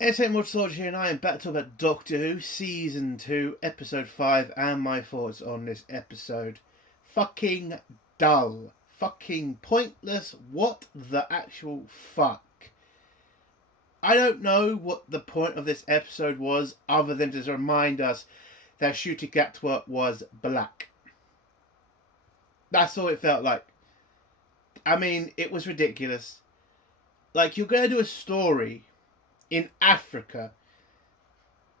Entertainment World Soldier here, and I am back to talk about Doctor Who Season 2, Episode 5, and my thoughts on this episode. Fucking dull. Fucking pointless. What the actual fuck? I don't know what the point of this episode was, other than to remind us that Ncuti Gatwa was black. That's all it felt like. I mean, it was ridiculous. Like, you're going to do a story in Africa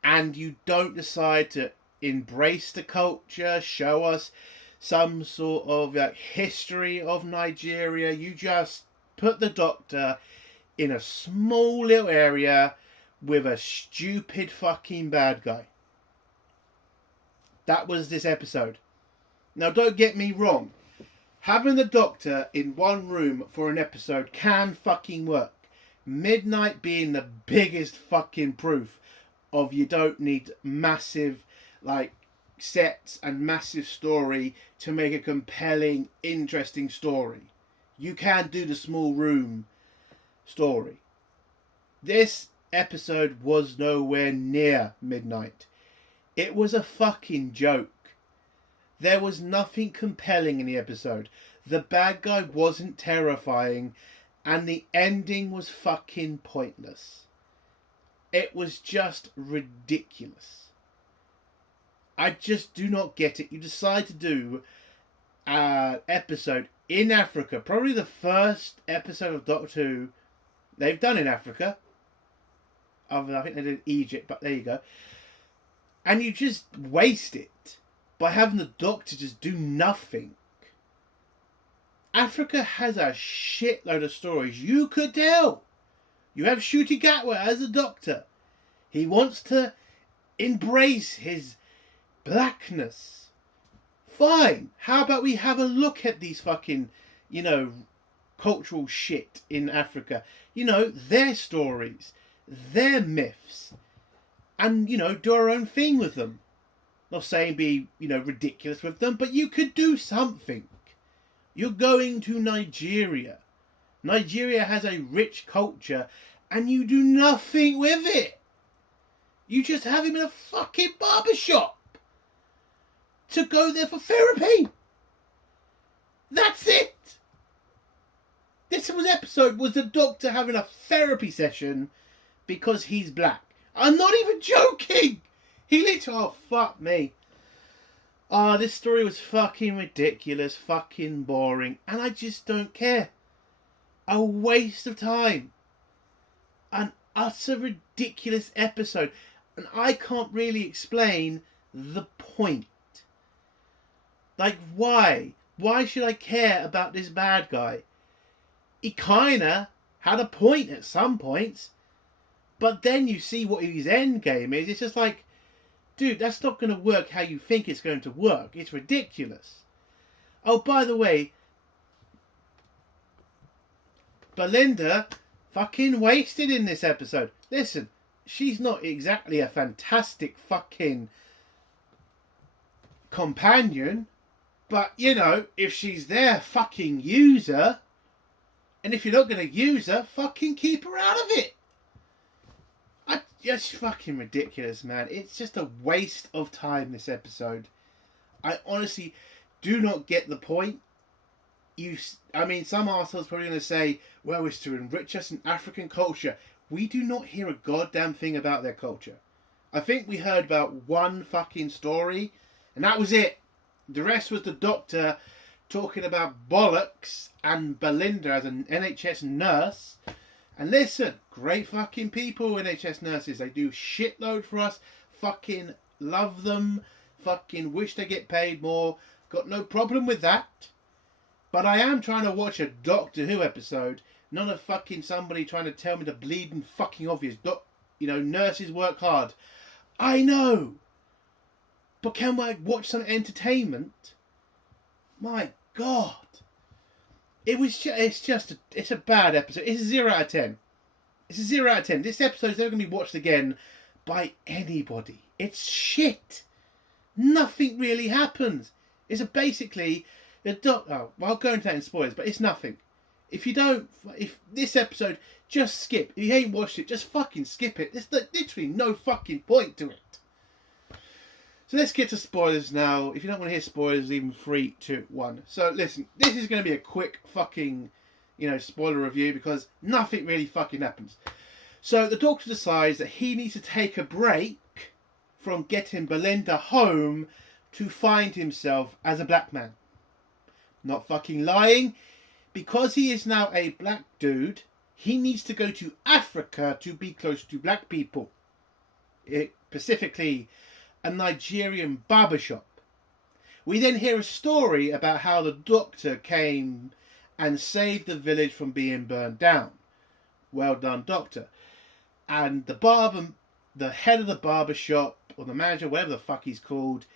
and you don't decide to embrace the culture, show us some sort of like history of Nigeria. You just put the Doctor in a small little area with a stupid fucking bad guy. That was this episode. Now, don't get me wrong, having the Doctor in one room for an episode can fucking work. Midnight being the biggest fucking proof of you don't need massive like sets and massive story to make a compelling, interesting story. You can do the small room story. This episode was nowhere near Midnight. It was a fucking joke. There was nothing compelling in the episode. The bad guy wasn't terrifying. And the ending was fucking pointless. It was just ridiculous. I just do not get it. You decide to do an episode in Africa. Probably the first episode of Doctor Who they've done in Africa. I think they did Egypt, but there you go. And you just waste it by having the Doctor just do nothing. Africa has a shitload of stories you could tell. You have Ncuti Gatwa as a Doctor. He wants to embrace his blackness. Fine. How about we have a look at these fucking, cultural shit in Africa. Their stories, their myths. And, do our own thing with them. Not saying be, ridiculous with them, but you could do something. You're going to Nigeria. Nigeria has a rich culture and you do nothing with it. You just have him in a fucking barbershop to go there for therapy. That's it. This episode was the Doctor having a therapy session because he's black. I'm not even joking. He literally, oh fuck me. This story was fucking ridiculous, fucking boring, and I just don't care. A waste of time. An utter ridiculous episode. And I can't really explain the point. Like, why? Why should I care about this bad guy? He kinda had a point at some points. But then you see what his end game is. It's just like, dude, that's not going to work how you think it's going to work. It's ridiculous. Oh, by the way, Belinda fucking wasted in this episode. Listen, she's not exactly a fantastic fucking companion. But, if she's there, fucking use her. And if you're not going to use her, fucking keep her out of it. Just fucking ridiculous, man. It's just a waste of time, this episode. I honestly do not get the point. Some arseholes probably going to say, well, it's to enrich us in African culture. We do not hear a goddamn thing about their culture. I think we heard about one fucking story, and that was it. The rest was the Doctor talking about bollocks and Belinda as an NHS nurse. And listen, great fucking people, NHS nurses. They do shitload for us. Fucking love them. Fucking wish they get paid more. Got no problem with that. But I am trying to watch a Doctor Who episode. Not a fucking somebody trying to tell me the bleeding fucking obvious. Nurses work hard. I know. But can I watch some entertainment? My God. It's a bad episode. It's a 0 out of 10. It's a 0 out of 10. This episode's never going to be watched again by anybody. It's shit. Nothing really happens. It's basically I'll go into that in spoilers, but it's nothing. If this episode, just skip. If you ain't watched it, just fucking skip it. There's literally no fucking point to it. So let's get to spoilers now. If you don't want to hear spoilers, leave them 3, 2, 1. So listen, this is going to be a quick fucking, spoiler review because nothing really fucking happens. So the Doctor decides that he needs to take a break from getting Belinda home to find himself as a black man. Not fucking lying. Because he is now a black dude, he needs to go to Africa to be close to black people. Specifically, a Nigerian barbershop. We then hear a story about how the Doctor came and saved the village from being burned down. Well done, Doctor. And the head of the barbershop, or the manager, whatever the fuck he's called,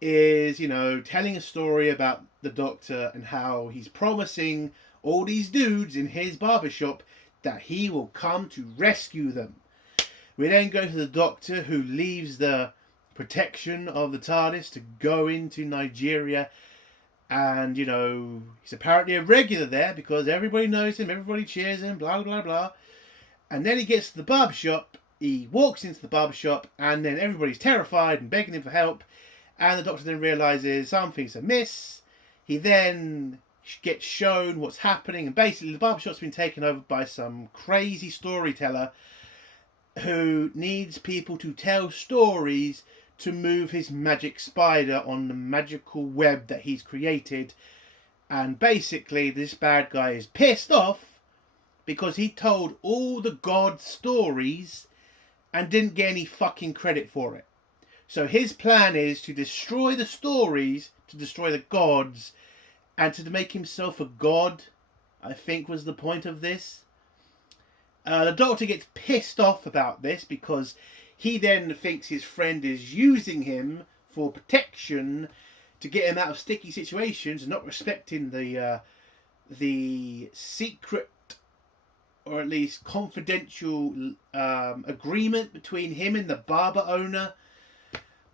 is, telling a story about the Doctor and how he's promising all these dudes in his barbershop that he will come to rescue them. We then go to the Doctor, who leaves the protection of the TARDIS to go into Nigeria, and he's apparently a regular there because everybody knows him, everybody cheers him, blah blah blah. And then he gets to the barbershop, he walks into the barbershop, and then everybody's terrified and begging him for help, and the Doctor then realises something's amiss. He then gets shown what's happening, and basically the barbershop's been taken over by some crazy storyteller who needs people to tell stories to move his magic spider on the magical web that he's created. And basically this bad guy is pissed off because he told all the god stories and didn't get any fucking credit for it. So his plan is to destroy the stories, to destroy the gods, and to make himself a god, I think was the point of this. The Doctor gets pissed off about this because he then thinks his friend is using him for protection to get him out of sticky situations and not respecting the secret, or at least confidential, agreement between him and the barber owner.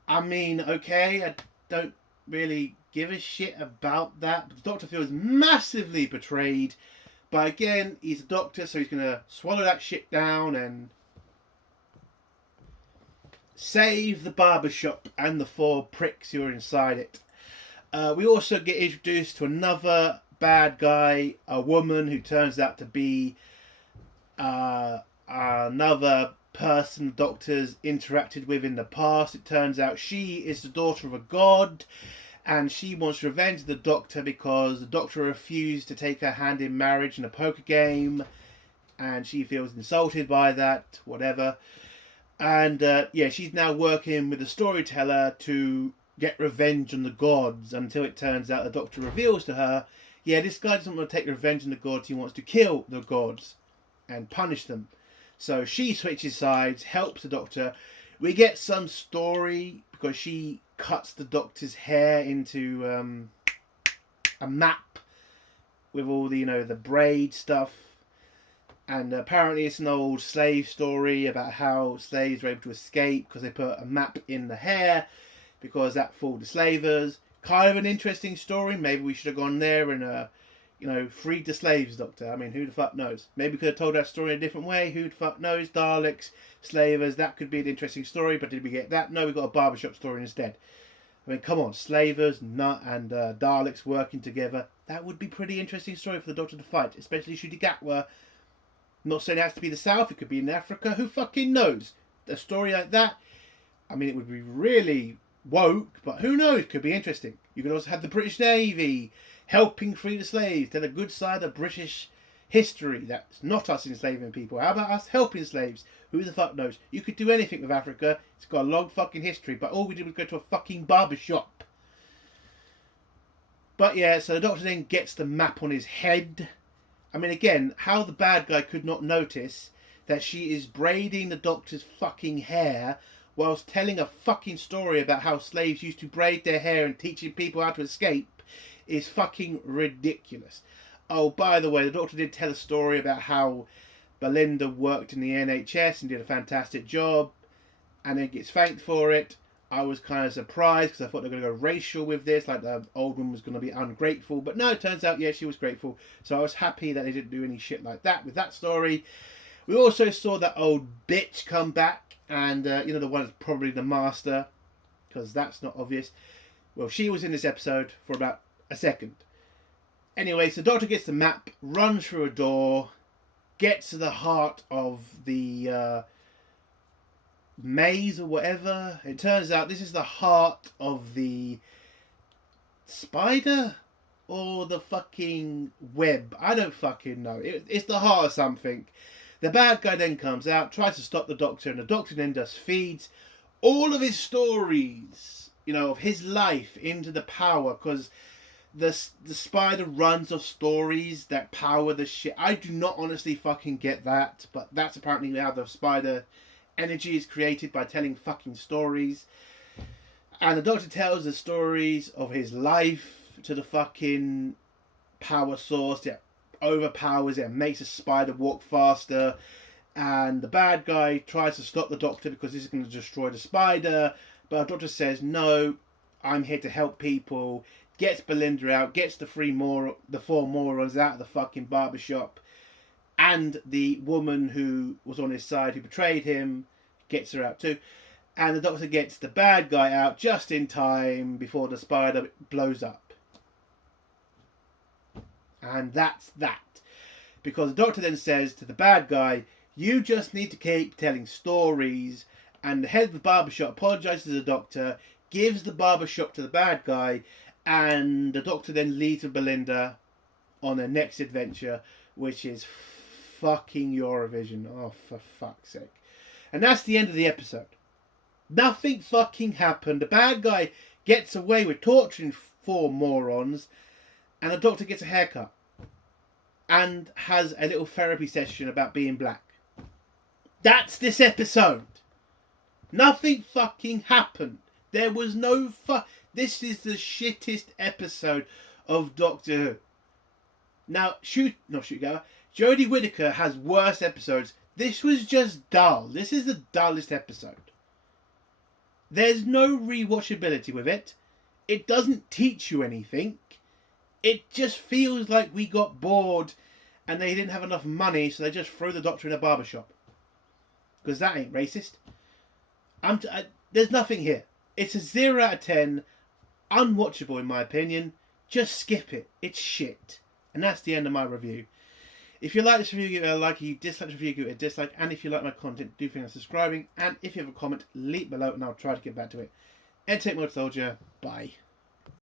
I mean, okay, I don't really give a shit about that. But the Doctor feels massively betrayed. But again, he's a Doctor, so he's going to swallow that shit down and save the barbershop and the 4 pricks who are inside it. We also get introduced to another bad guy, a woman who turns out to be another person the Doctor's interacted with in the past. It turns out she is the daughter of a god, and she wants revenge of the Doctor because the Doctor refused to take her hand in marriage in a poker game, and she feels insulted by that, whatever. And she's now working with the storyteller to get revenge on the gods, until it turns out the Doctor reveals to her, this guy doesn't want to take revenge on the gods, he wants to kill the gods and punish them. So she switches sides, helps the Doctor. We get some story because she cuts the Doctor's hair into a map with all the the braid stuff. And apparently it's an old slave story about how slaves were able to escape because they put a map in the hair because that fooled the slavers. Kind of an interesting story. Maybe we should have gone there and freed the slaves, Doctor. I mean, who the fuck knows? Maybe we could have told that story in a different way. Who the fuck knows? Daleks, slavers, that could be an interesting story, but did we get that? No, we got a barbershop story instead. I mean, come on, slavers and Daleks working together. That would be a pretty interesting story for the Doctor to fight, especially Ncuti Gatwa. Not saying it has to be the South, it could be in Africa. Who fucking knows? A story like that, I mean, it would be really woke, but who knows? It could be interesting. You could also have the British Navy helping free the slaves, tell a good side of British history that's not us enslaving people. How about us helping slaves? Who the fuck knows? You could do anything with Africa. It's got a long fucking history, but all we did was go to a fucking barber shop. But yeah, so the Doctor then gets the map on his head. I mean, again, how the bad guy could not notice that she is braiding the Doctor's fucking hair whilst telling a fucking story about how slaves used to braid their hair and teaching people how to escape is fucking ridiculous. Oh, by the way, the Doctor did tell a story about how Belinda worked in the NHS and did a fantastic job and then gets thanked for it. I was kind of surprised because I thought they were going to go racial with this, like the old woman was going to be ungrateful. But no, it turns out, yeah, she was grateful. So I was happy that they didn't do any shit like that with that story. We also saw that old bitch come back, and you know, the one that's probably the master, because that's not obvious. Well, she was in this episode for about a second. Anyway, so the Doctor gets the map, runs through a door, gets to the heart of the maze or whatever. It turns out this is the heart of the spider or the fucking web. I don't fucking know. It's the heart of something. The bad guy then comes out, tries to stop the Doctor, and the Doctor then just feeds all of his stories, you know, of his life into the power, because the spider runs off stories that power the shit. I do not honestly fucking get that, but that's apparently how the spider energy is created, by telling fucking stories. And the Doctor tells the stories of his life to the fucking power source that overpowers it and makes the spider walk faster. And the bad guy tries to stop the Doctor because this is going to destroy the spider, but the Doctor says, no, I'm here to help people. Gets Belinda out, gets the four morons out of the fucking barbershop, and the woman who was on his side who betrayed him gets her out too. And the Doctor gets the bad guy out just in time before the spider blows up. And that's that. Because the Doctor then says to the bad guy, you just need to keep telling stories. And the head of the barbershop apologises to the Doctor, gives the barbershop to the bad guy, and the Doctor then leaves with Belinda on their next adventure, which is fucking Eurovision. Oh, for fuck's sake. And that's the end of the episode. Nothing fucking happened. The bad guy gets away with torturing four morons, and the Doctor gets a haircut and has a little therapy session about being black. That's this episode. Nothing fucking happened. There was no This is the shittest episode of Doctor Who. Now, Jodie Whittaker has worse episodes. This was just dull. This is the dullest episode. There's no rewatchability with it. It doesn't teach you anything. It just feels like we got bored and they didn't have enough money, so they just threw the Doctor in a barbershop. Because that ain't racist. There's nothing here. It's a 0 out of 10. Unwatchable in my opinion. Just skip it. It's shit. And that's the end of my review. If you like this review, give it a like. If you dislike this review, give it a dislike. And if you like my content, do think of subscribing. And if you have a comment, leave below and I'll try to get back to it. Entertainment Soldier. Bye.